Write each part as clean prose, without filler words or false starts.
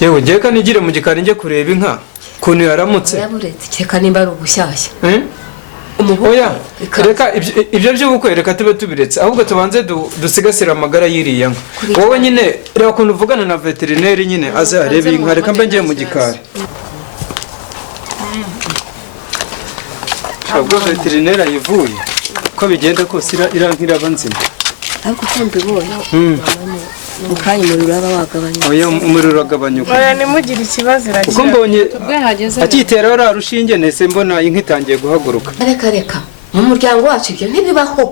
yewe ngiye kanigire mu gikari njye kureba inka kuntu yaramutse yaburetse cyeka nimba ari ubushyashya oya reka ibyo by'ubukwe reka tube tubiretse ahubwo tubanze dusigasira amagara y'iriya nka wowe nyine reba ukuntu uvugana na veterineri nyine aze arebe inka reka mbe ngiye mu gikari ubwo veterineri ayivuye uko bigenda kose iraba nzima ariko uko mbibona mukanya umuriro aba wagabanyuka oya umuriro uragabanyuka oya nimugire ikibazo iragira uko mbonye akitera ora rushinge nese mbona inka itangiye guhaguruka reka mu muryango wacu ibyo ntibibaho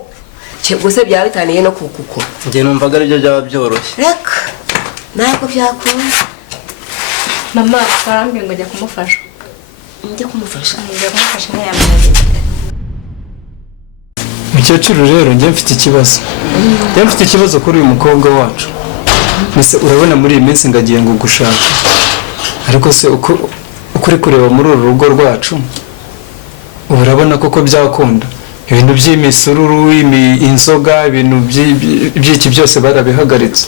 gusa byaba bitaniye no kukuko njye numvaga aribyo byaba byoroshye reka ntabwo byakunda mama farambye ngo ajya kumufasha njye kumufasha ntiyambaye mukecuru rero njye mfite ikibazo kuri uyu mukobwa wacu mbese urabona muri iyi minsi ngagiye ngo gushaka ariko se uko uri kureba muri uru rugo rwacu ubu urabona koko byakunda ibintu by'imisururu inzoga ibintu by'iki byose barabihagaritse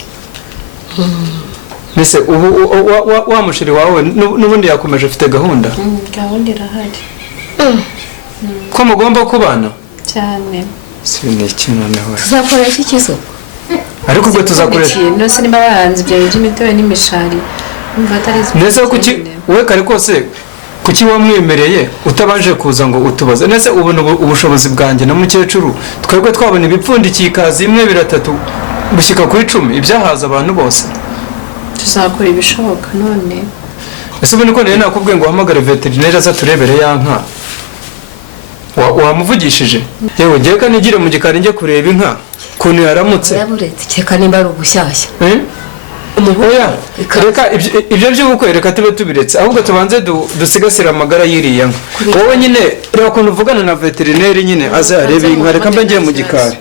mbese ubu wa mushiri wawe n'ubundi yakomeje afite gahunda irahari ko mugomba kubana cyane si ni iki noneho tuzakoresha ikizo ariko ubwo tuzakoresha nose niba bahanze ibyo by'imitobe n'imishari umva atari nese kuki we kare kose kuki wamwemereye utabanje kuza ngo utubaze nese ubona ubushobozi bwanjye na mukecuru twebwe twabona ibipfundikiye ikazi imwe biratatu bushyika kuri 10 ibyahaza abantu bose tuzakora ibishoboka none ese ubona ko nari nakubwiye ngo uhamagare veterineri aza turebere ya nka wamuvugishije yewe ngiye kanigire mu gikari njye kureba inka kuntu yaramutse yaburetse cyeka nimba ari ubushyashya oya reka ibyo by'ubukwe reka tube tubiretse ahubwo tubanze dusigasira amagara y'iriya nka wowe nyine reba ukuntu uvugana na veterineri nyine aze arebe inka reka mbe ngiye mu gikari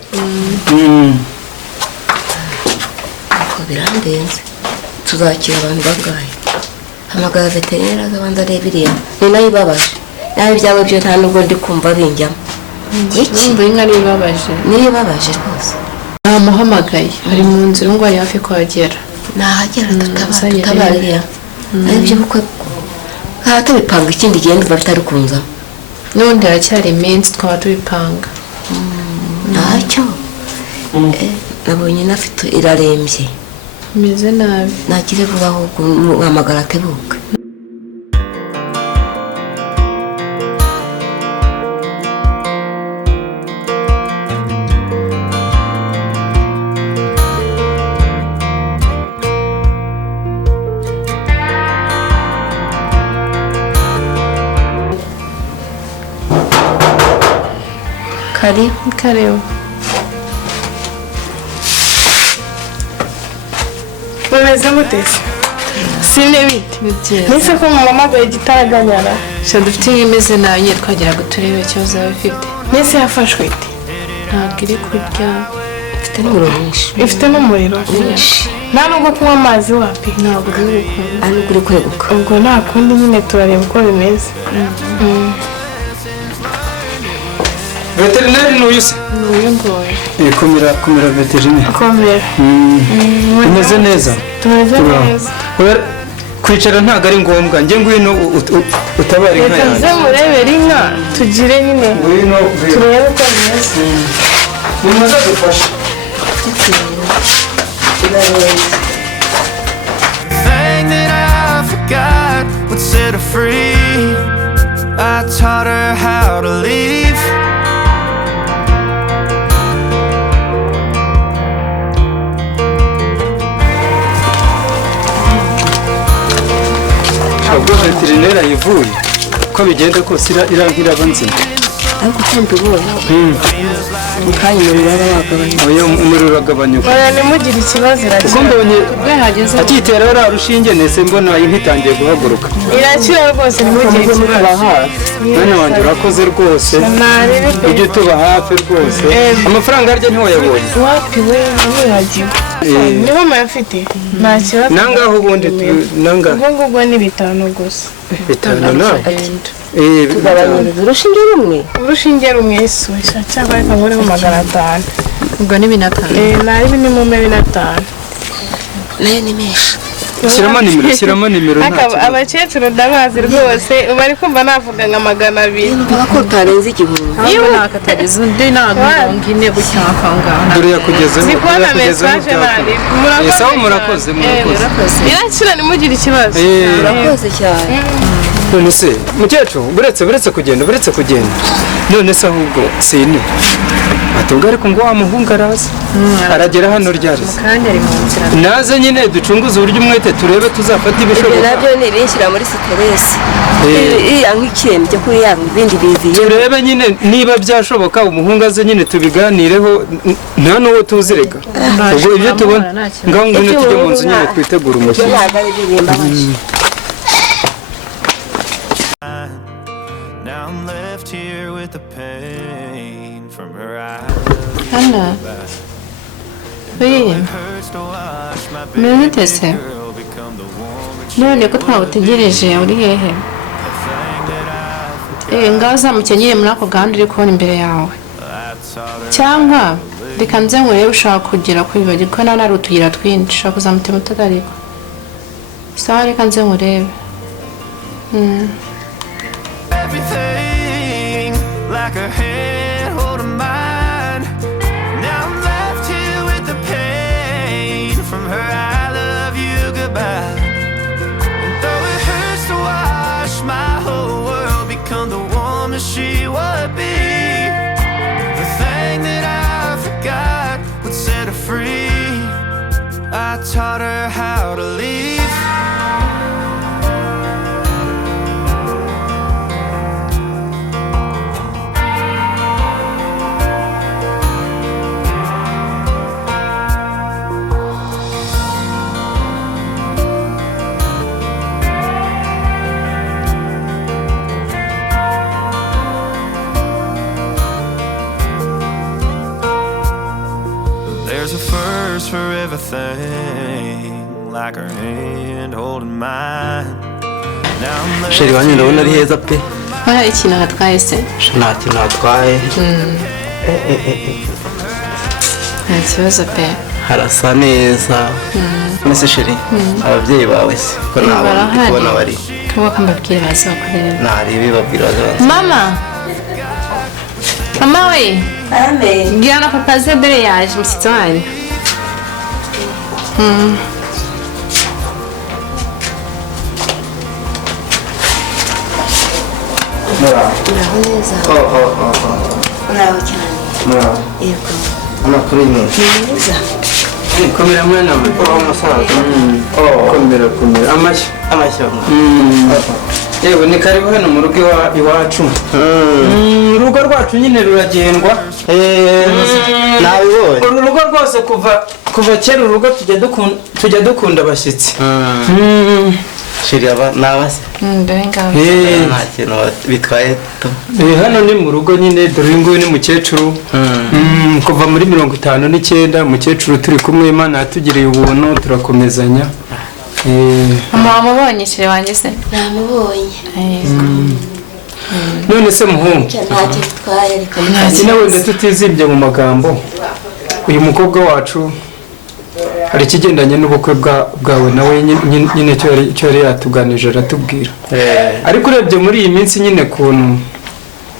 uko birandenze tuzakira abantu bangahe hamagara veterineri aza abanza arebe iriya ni nayo ibabaje nawe ibyawe byo nta nubwo ndi kumva binjyamo iki inka niyo ibabaje rwose namuhamagaye ari mu nzira ngo ari hafi kuhagera nahagera tutabarira ari byo bukwe aha tubipanga ikindi gihe ndumva bitari kunza n'ubundi haracyari iminsi twaba tubipanga ntacyo nabonye nafite irarembye imeze nabi nakire vuba ahubwo uhamagara atebuke karibu mumeze mutese sine bite nise ko mumamagaye gitaraganyara sha dufite imeze nabi nyine twageraga turebe ikibazo bafite nise yafashwe ite ntabwo iri kurya ifite n'umuriro mwinshi ifite n'umuriro mwinshi nta nubwo kunywa amazi wapi ntabwo iri gukunda ari uri kweguka ubwo nta kundi nyine turareba uko bimeze veterineri n'uyu se n'uyu ngoye komera veterineri komera umeze neza tumeze neza kwicara ntabwo ari ngombwa njye ngwino utabara inka reka nze murebere inka tugire nyine turebe uko bimeze nimuze dufashe would set her free. I taught her how to leave. ubwo veterineri ayivuye uko bigenda kose iraba nzima ariko uko mbibona mukanya umuriro aba wagabanyuka oya umuriro uragabanyuka oya nimugire ikibazo uko iragira mbonye akitera ora rushinge nese mbona inka itangiye guhaguruka irakira rwose nimugire ikibazo mwana wanjye urakoze rwose ujye utuba hafi rwose amafaranga arya ntiwayabonye wapi we ntiwagiwe niba mayafite nta kibazo nangaho ubundi nangaho ubwo ngubwo ni 5 gusa 5 nawe tugabanyiriza urushinge rumwe urushinge rumwe isushya cyangwa reka ngureho 500 ubwo ni 500 nari bini mu 500 nayo ni menshi shyiramo nimero nta kibazo. Abakecuru ndabazi rwose ubu ari kumva navuga nka 200 numva ko utarenze igihumbi iyo nakatageze undi ntabwo ngine gutya akanga dore yakugezeho zikubona message nani murakoze irakira nimugire ikibazo urakoze cyane none se mukecuru buretse kugenda none se ahubwo sine atubwo ariko ngo wa muhungu araza aragera hano ryari kandi ari mu nzira naze nyine ducunguze uburyo umwete turebe tuzafata ibishoboka nabyo nibinshyira muri stress iya nk'ikirembye kuri ya bindi biziye turebe nyine niba byashoboka umuhungu aze nyine tubiganireho nta n'uwo tuzirega ubwo ibyo tubona ngaho ngwino tujye mu nzu nyine twitegura umukino Now I'm left here with the pain from her eyes. Anna we Hurts to watch my minute se girl become the woman none ko twawutegereje uri hehe ngaho zamukenyeye muri ako gahanda uri kubona imbere yawe cyangwa reka nze ngurebe ushaka kugera kwibagirwa ko nari utugira twinshi ushaka kuzamutema utagariko sawa reka nze ngurebe everything like her hand holding mine. Now I'm left here with the pain from her I love you goodbye. And though it hurts to watch my whole world become the woman she would be, the thing that I forgot would set her free. I taught her how to leave. There's a first for everything, like her hand holding mine. Now I'm left sheri wanyu ndabona ari heza pe Wala ikintu hatwaye se nta kintu hatwaye nta kibazo pe harasa neza mbese sheri ababyeyi bawe se ko nabo ndi kubona bari kuba kambabwira baza bakorera ntarebe babwira baza mama we ame ngira na papa ze dore yaje musitsi wanyu muraho uraho neza uraho cyane muraho yego amakuru ni neza komera mwana we umusaza komera amashyi yewe ni karibu hano mu rugo iwacu urugo rwacu nyine ruragendwa nabibonye uru rugo rwose kuva kera urugo tujya dukunda abashyitsi sheri aba nabase dore ngaho nta kintu bitwaye to hano ni mu rugo nyine dore uyu nguyu ni mukecuru kuva muri 59 umukecuru turi kumwe Imana yatugiriye ubuntu turakomezanya mama wamubonye sheri wanjye se namubonye none se muhungu ntacyo bitwaye ariko nyine wenda tutizibye mu magambo uyu mukobwa wacu hari ikigendanye n'ubukwe bwawe nawe nyine cyo yari yatuganije aratubwira ariko urebye muri iyi minsi nyine kuntu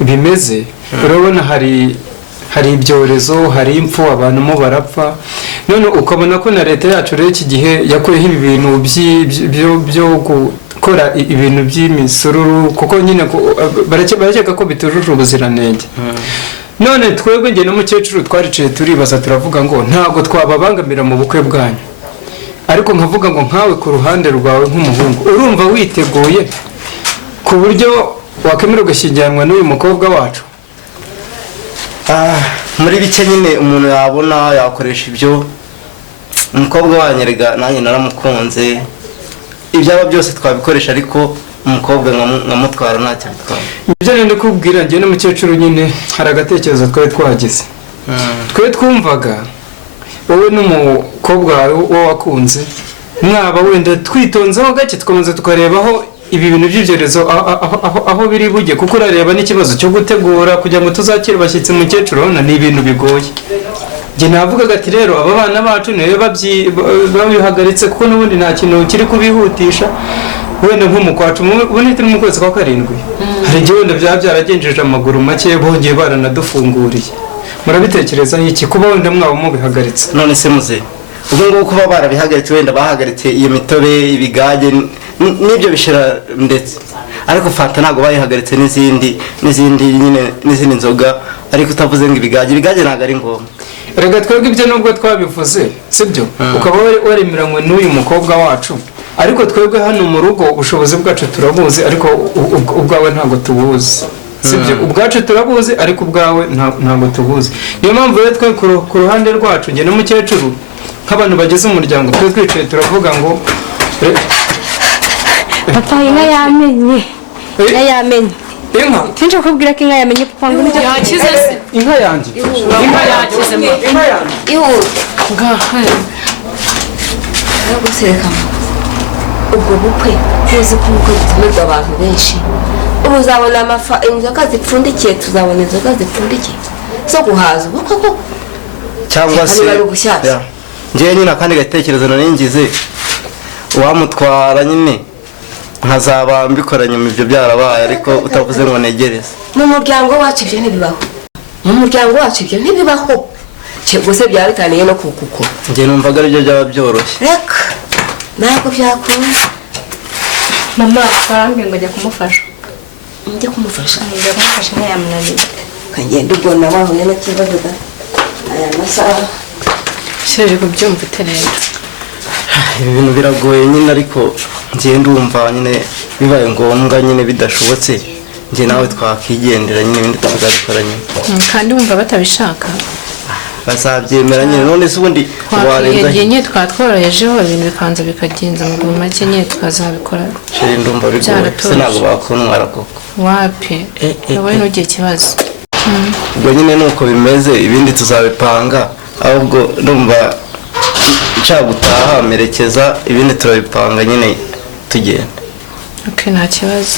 bimeze urabona hari ibyorezo hari impfu abantu mo barapfa none ukabona ko na leta yacu rero iki gihe yakuyeho ibi bintu byo gukora ibintu by'imisururu kuko nyine barakeka ko bitujuje ubuziranenge none twebwe nge n'umukecuru twaricaye turibaza turavuga ngo ntabwo twababangamira mu bukwe bwanyu ariko nkavuga ngo nkawe ku ruhande rwawe nk'umuhungu urumva witeguye ku buryo wakemera ugashyingiranwa n'uyu mukobwa wacu muri bike nyine umuntu yabona yakoresha ibyo umukobwa wanyerega nanjye naramukunze ibyaba byose twabikoresha ariko umukobwa nkamutwara ntacyo bitwara ibyo nende kubwira njye n'umukecuru nyine hari agatekerezo twari twagize twe twumvaga wowe n'umukobwa wawe wo wakunze mwaba wenda twitonzeho gake tukomeza tukarebaho ibi bintu by'ibyorezo aho biri bujye kuko urareba n'ikibazo cyo gutegura kugira ngo tuzakire bashyitsi mukecuru urabona ni ibintu bigoye njye navugaga ati rero aba bana bacu niwe babihagaritse kuko n'ubundi nta kintu kiri kubihutisha wenda nko mu kwacu ubundi turi mu kwezi kwa karindwi hari igihe wenda byaba byaragenjeje amaguru make bongeye baranadufunguriye murabitekerezaho iki kuba wenda mwaba mubihagaritse none se muze ubu ngubu kuba barabihagaritse wenda bahagaritse iyo mitobe ibigage n'ibyo bishira ndetse ariko fanta ntabwo bayihagaritse n'izindi nzoga ariko utavuze ngo ibigage ntabwo ari ngombwa rega twebwe ibyo nubwo twabivuze sibyo ukaba waremeranywe n'uyu mukobwa wacu ariko twebwe hano mu rugo ubushobozi bwacu turabuzi ariko ubwawe ntabwo tubuzi sibyo ubwacu turabuzi ariko ubwawe ntabwo tubuzi niyo mpamvu rero twe ku ruhande rwacu njye n'umukecuru nk'abantu bagize umuryango twe twicaye turavuga ngo papa inka yamenye inka sinje kubwira ko inka yamenye papa ngo nijye yakize se inka yanjye guserekamo ubwo bukwe tuzi ko ubukwe butumirwa abantu benshi ubu uzabona inzoga zipfundikiye tuzabona inzoga zipfundikiye zo guhaza ubukwe koko cyangwa se njyewe nyine akandi gatekerezo naringize uwamutwara nyine nkazaba mbikora nyuma ibyo byarabaye ariko utavuze ngo negereze mu muryango wacu ibyo ntibibaho gusa byarutaniye no kukuko njye numvaga aribyo byaba byoroshye reka ntabwo byakunda mama twambye ngo ajya kumufasha njye kumufasha inka yamunaniye kagenda ubwo nawe wahuye n'ikibazo aya masaha sheri kubyumva uterera ibi bintu biragoye nyine ariko njye ndumva nyine bibaye ngombwa nyine bidashobotse njye nawe twakigendera nyine ibindi tukabikora nyine kandi wumva batabishaka bazabyemera nyine none se ubundi warenza nyine twatworohejeho ibintu bikanza bikagenza mu gihe make nyine tukazabikora sheri ndumva bigoye se ntabwo bakuntwara koko wapi wowe ntugire ikibazo ubwo nyine nuko bimeze ibindi tuzabipanga ahubwo ndumva nshaka gutaha merekeza ibindi turabipanga nyine tugenda nta kibazo